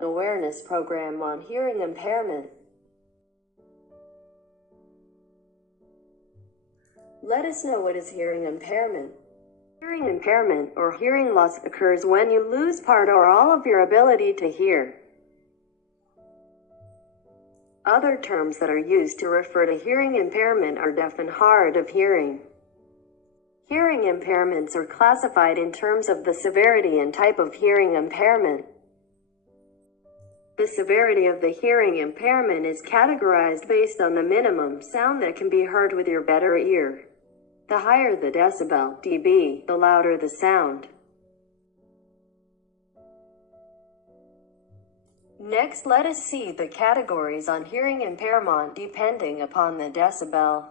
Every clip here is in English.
awareness program on hearing impairment. Let us know what is hearing impairment. Hearing impairment or hearing loss occurs when you lose part or all of your ability to hear. Other terms that are used to refer to hearing impairment are deaf and hard of hearing. Hearing impairments are classified in terms of the severity and type of hearing impairment. The severity of the hearing impairment is categorized based on the minimum sound that can be heard with your better ear. The higher the decibel, dB, the louder the sound. Next, let us see the categories on hearing impairment depending upon the decibel.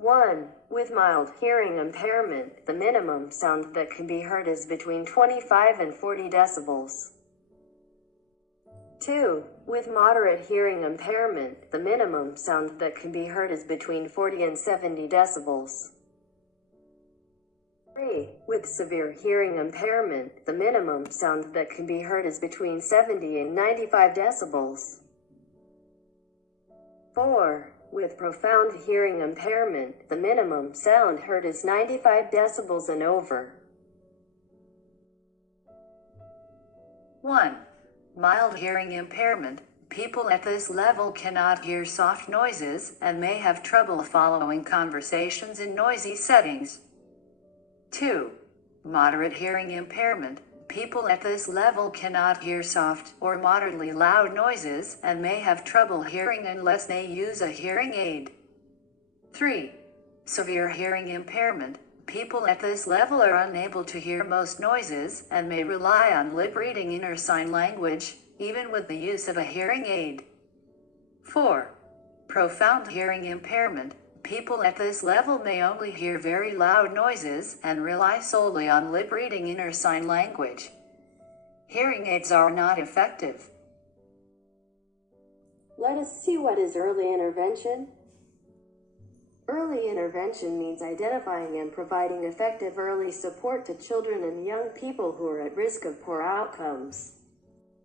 1. With mild hearing impairment, the minimum sound that can be heard is between 25 and 40 decibels. 2. With moderate hearing impairment, the minimum sound that can be heard is between 40 and 70 decibels. 3. With severe hearing impairment, the minimum sound that can be heard is between 70 and 95 decibels. 4. With profound hearing impairment, the minimum sound heard is 95 decibels and over. 1. Mild hearing impairment. People at this level cannot hear soft noises and may have trouble following conversations in noisy settings. 2. Moderate hearing impairment. People at this level cannot hear soft or moderately loud noises and may have trouble hearing unless they use a hearing aid. 3. Severe hearing impairment. People at this level are unable to hear most noises and may rely on lip reading inner sign language, even with the use of a hearing aid. 4. Profound hearing impairment. People at this level may only hear very loud noises and rely solely on lip reading inner sign language. Hearing aids are not effective. Let us see what is early intervention. Early intervention means identifying and providing effective early support to children and young people who are at risk of poor outcomes.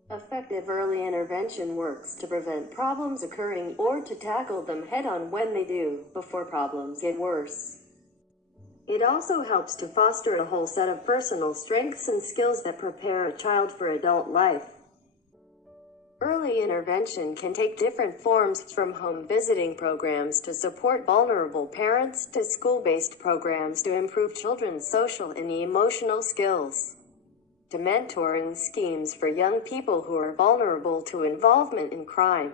Effective early intervention works to prevent problems occurring or to tackle them head-on when they do, before problems get worse. It also helps to foster a whole set of personal strengths and skills that prepare a child for adult life. Early intervention can take different forms, from home visiting programs to support vulnerable parents to school-based programs to improve children's social and emotional skills, to mentoring schemes for young people who are vulnerable to involvement in crime.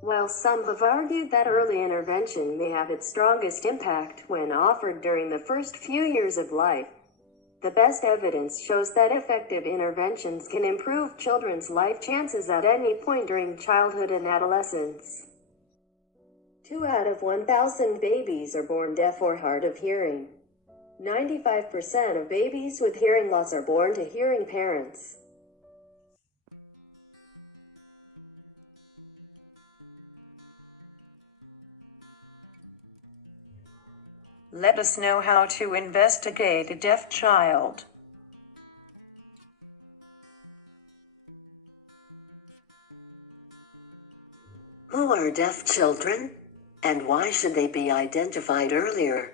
While some have argued that early intervention may have its strongest impact when offered during the first few years of life, the best evidence shows that effective interventions can improve children's life chances at any point during childhood and adolescence. 2 out of 1,000 babies are born deaf or hard of hearing. 95% of babies with hearing loss are born to hearing parents. Let us know how to investigate a deaf child. Who are deaf children? And why should they be identified earlier?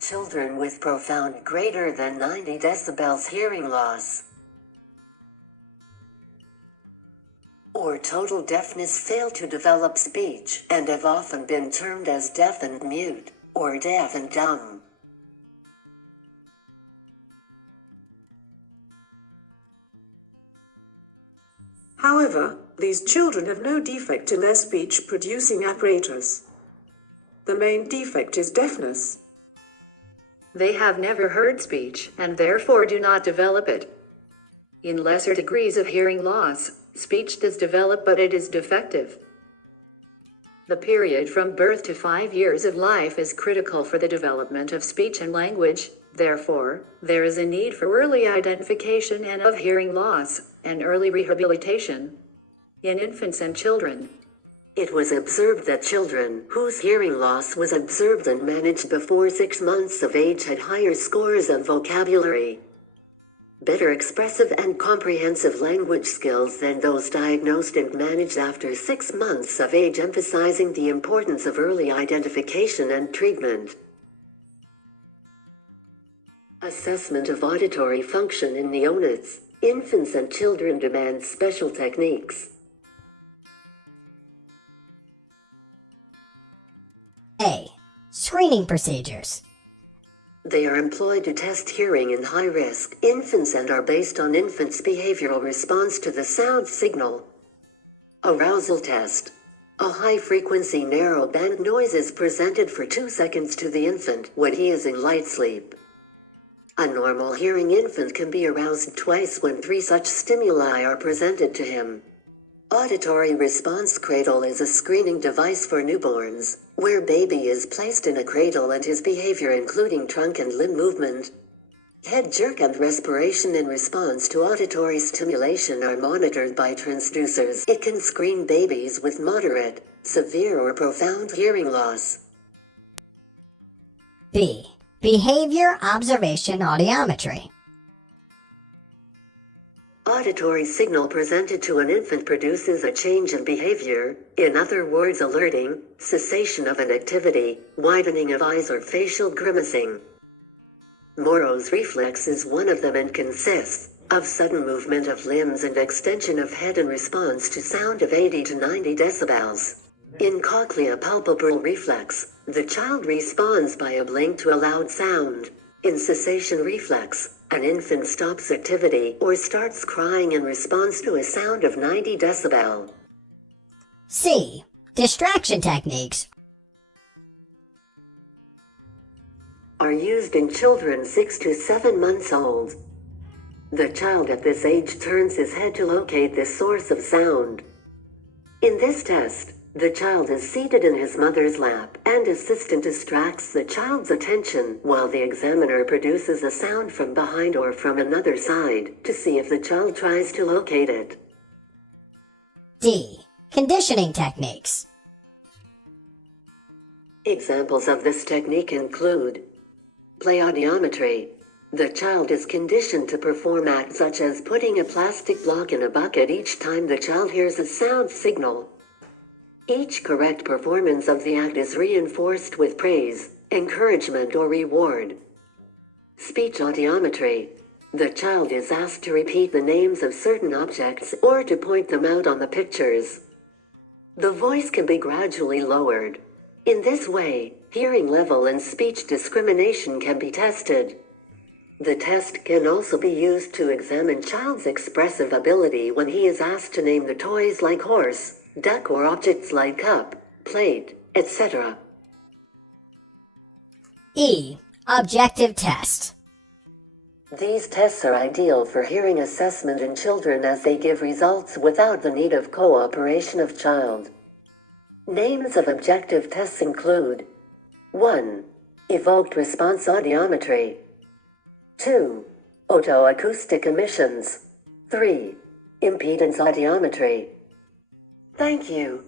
Children with profound greater than 90 decibels hearing loss or total deafness fail to develop speech and have often been termed as deaf and mute or deaf and dumb. However, these children have no defect in their speech-producing apparatus. The main defect is deafness. They have never heard speech and therefore do not develop it. In lesser degrees of hearing loss, speech does develop, but it is defective. The period from birth to 5 years of life is critical for the development of speech and language. Therefore, there is a need for early identification and of hearing loss, and early rehabilitation in infants and children. It was observed that children whose hearing loss was observed and managed before 6 months of age had higher scores of vocabulary, better expressive and comprehensive language skills than those diagnosed and managed after 6 months of age, emphasizing the importance of early identification and treatment. Assessment of auditory function in neonates, infants and children demands special techniques. A. Screening procedures. They are employed to test hearing in high-risk infants and are based on infants' behavioral response to the sound signal. Arousal test. A high-frequency narrow-band noise is presented for 2 seconds to the infant when he is in light sleep. A normal hearing infant can be aroused twice when 3 such stimuli are presented to him. Auditory response cradle is a screening device for newborns, where baby is placed in a cradle and his behavior, including trunk and limb movement, head jerk and respiration in response to auditory stimulation, are monitored by transducers. It can screen babies with moderate, severe or profound hearing loss. B. Behavior observation audiometry. Auditory signal presented to an infant produces a change in behavior, in other words alerting, cessation of an activity, widening of eyes or facial grimacing. Moro's reflex is one of them and consists of sudden movement of limbs and extension of head in response to sound of 80 to 90 decibels. In cochlea-palpebral reflex, the child responds by a blink to a loud sound. In cessation reflex, an infant stops activity or starts crying in response to a sound of 90 decibel. C. Distraction techniques. Are used in children 6 to 7 months old. The child at this age turns his head to locate the source of sound. In this test, the child is seated in his mother's lap, and assistant distracts the child's attention while the examiner produces a sound from behind or from another side to see if the child tries to locate it. D. Conditioning techniques. Examples of this technique include play audiometry. The child is conditioned to perform acts such as putting a plastic block in a bucket each time the child hears a sound signal. Each correct performance of the act is reinforced with praise, encouragement or reward. Speech audiometry. The child is asked to repeat the names of certain objects or to point them out on the pictures. The voice can be gradually lowered. In this way, hearing level and speech discrimination can be tested. The test can also be used to examine child's expressive ability when he is asked to name the toys like horse, duck or objects like cup, plate, etc. E. Objective test. These tests are ideal for hearing assessment in children as they give results without the need of cooperation of child. Names of objective tests include 1. Evoked response audiometry. 2. Otoacoustic emissions. 3. Impedance audiometry. Thank you.